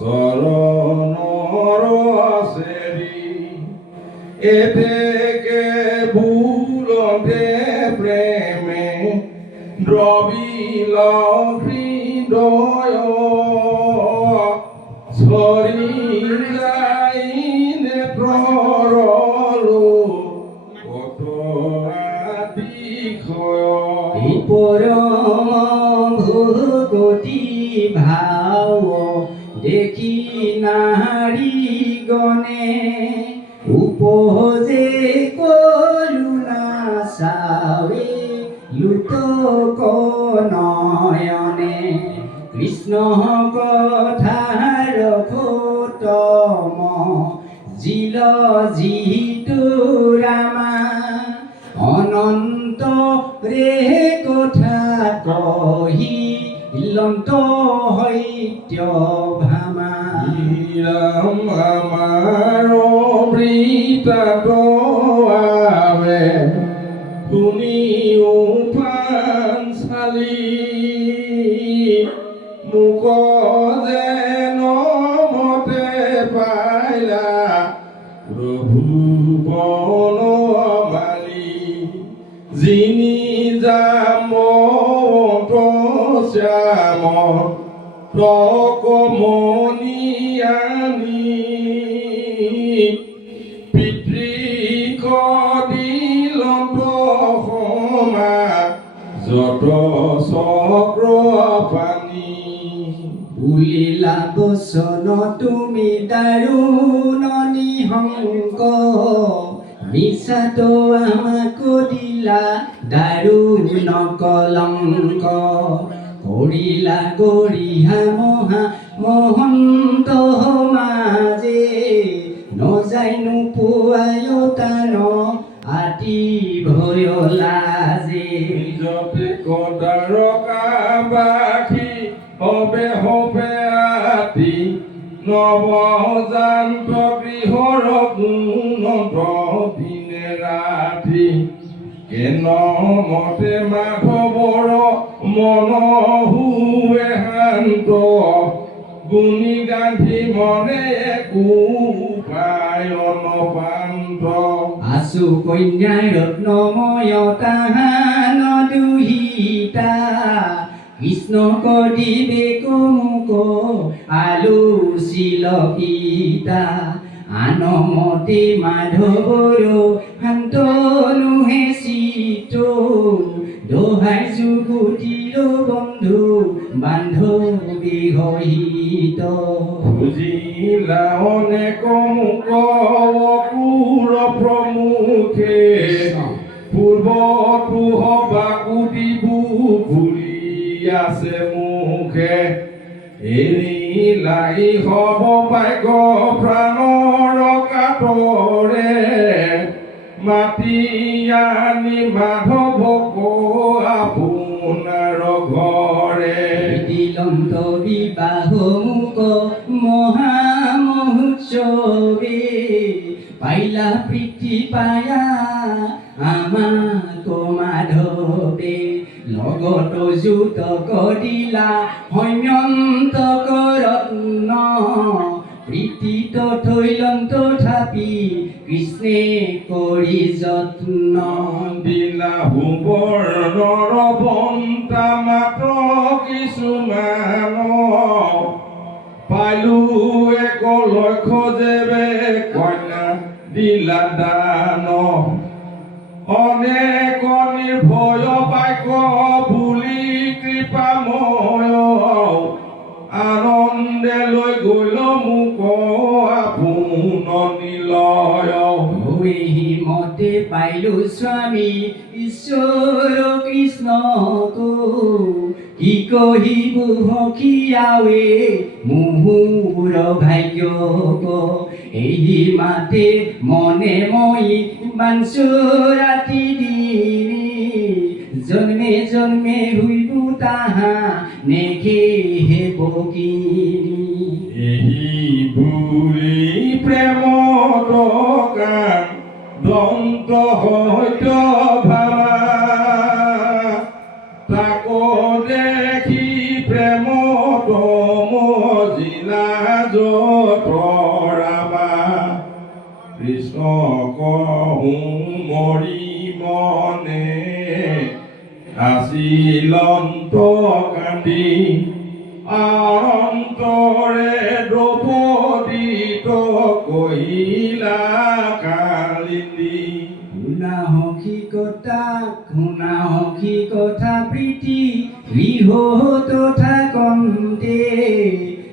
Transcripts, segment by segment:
চৰণৰ চেৰি এতেকে ভুলতে প্ৰেমে দ্ৰবিল হৃদয় ঝৰি যায় নেত্ৰৰলো কত আতিশয় পৰম ভগতি ভাৱ দেখি নাৰী গণে উপজে কৰুণা চাৱে লুতক নয়নে কৃষ্ণ কথাৰ খতম জিল জিতু ৰামা অনন্ত ৰে কথা কহি লন্ত সত্য ভামা ৰাম আমাৰ অমৃতাত আৱে শুনিও পাঞ্চালি মোক যেন মতে পাইলা প্ৰভু বনমালী যিনি যাম শ্যাম তকমনি আনি পিতৃক দিলত সমা যত চক্ৰ পানী বুলিলা বচন তুমি দাৰুণ নিহংক মিছাত আমাকো দিলা দাৰুণ কলংক কৰিলা গৰিহা মহা মহন্ত মাজে নযায় নোপোৱায় তান আতি ভয় লাজে নিজতে কদাৰকাবাসী হবে হবে আতি নৱজান্ত গৃহৰ গুণত দিনে ৰাতি কেন মতে মাধৱৰ মন হুৱে শান্ত গুণী গান্ধী মনে একো উপায় নপান্ত আছু কন্যাই ৰত্নময় তাহান দুহিতা কৃষ্ণ কদিবে কমুক আলোচিল পিতা আনমতে মাধৱৰ শান্তনু হে চিত দোহাই যুগুটিৰ বন্ধু বান্ধৱী গহিত বুজিলা অনেক মুক অকুৰ প্ৰমুখে পূৰ্বতো হবাকু দিবু ঘূৰি আছে মুখে এৰিলাই হব পাইক প্ৰাণৰ কাতৰে মাতি আনি মাধৱক আপোনাৰ ঘৰে দিলন্ত বিবাহ মুক মহা মহোৎসৱে পাইলা প্ৰীতি পায়া আমাক মাধৱে লগত যুত কৰিলা হৈমন্তক ৰত্ন প্ৰীতিত থৈলন্ত থাপি কৃষ্ণে কৰি যত্ন দিলা হুবৰ নৰবন্তা মাত্ৰ কিছুমান পাইলো এক লক্ষ্য যেবে কন্যা দিলা দান অনেক নিৰ্ভয় পাইক বুলি কৃপাময় আনন্দে লৈ গল মোক আপোন নিলয় মতে পাইলো স্বামী ঈশ্বৰ কৃষ্ণক কি কহিব সখীয়াৱে মোহৰ ভাগ্যক এই মাতে মনে মই বাঞ্ছো ৰাতি দিনি জন্মে জন্মে হুইব তাহা নেখে হে বকিনি এই বুলি প্ৰেমত কাম দন্ত সত্য ভামা তাক দেখি প্ৰেমত মজিলা মৰি মনে আছিল কান্দি অন্তৰে দ্ৰৌপদীত কহিলা কালিন্দী শুনা সখী কথা প্ৰীতি বিহত তথা কন্তে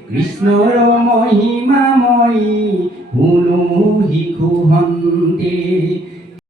কৃষ্ণৰ মহিমাময়ী শুনো শিশু হন্তে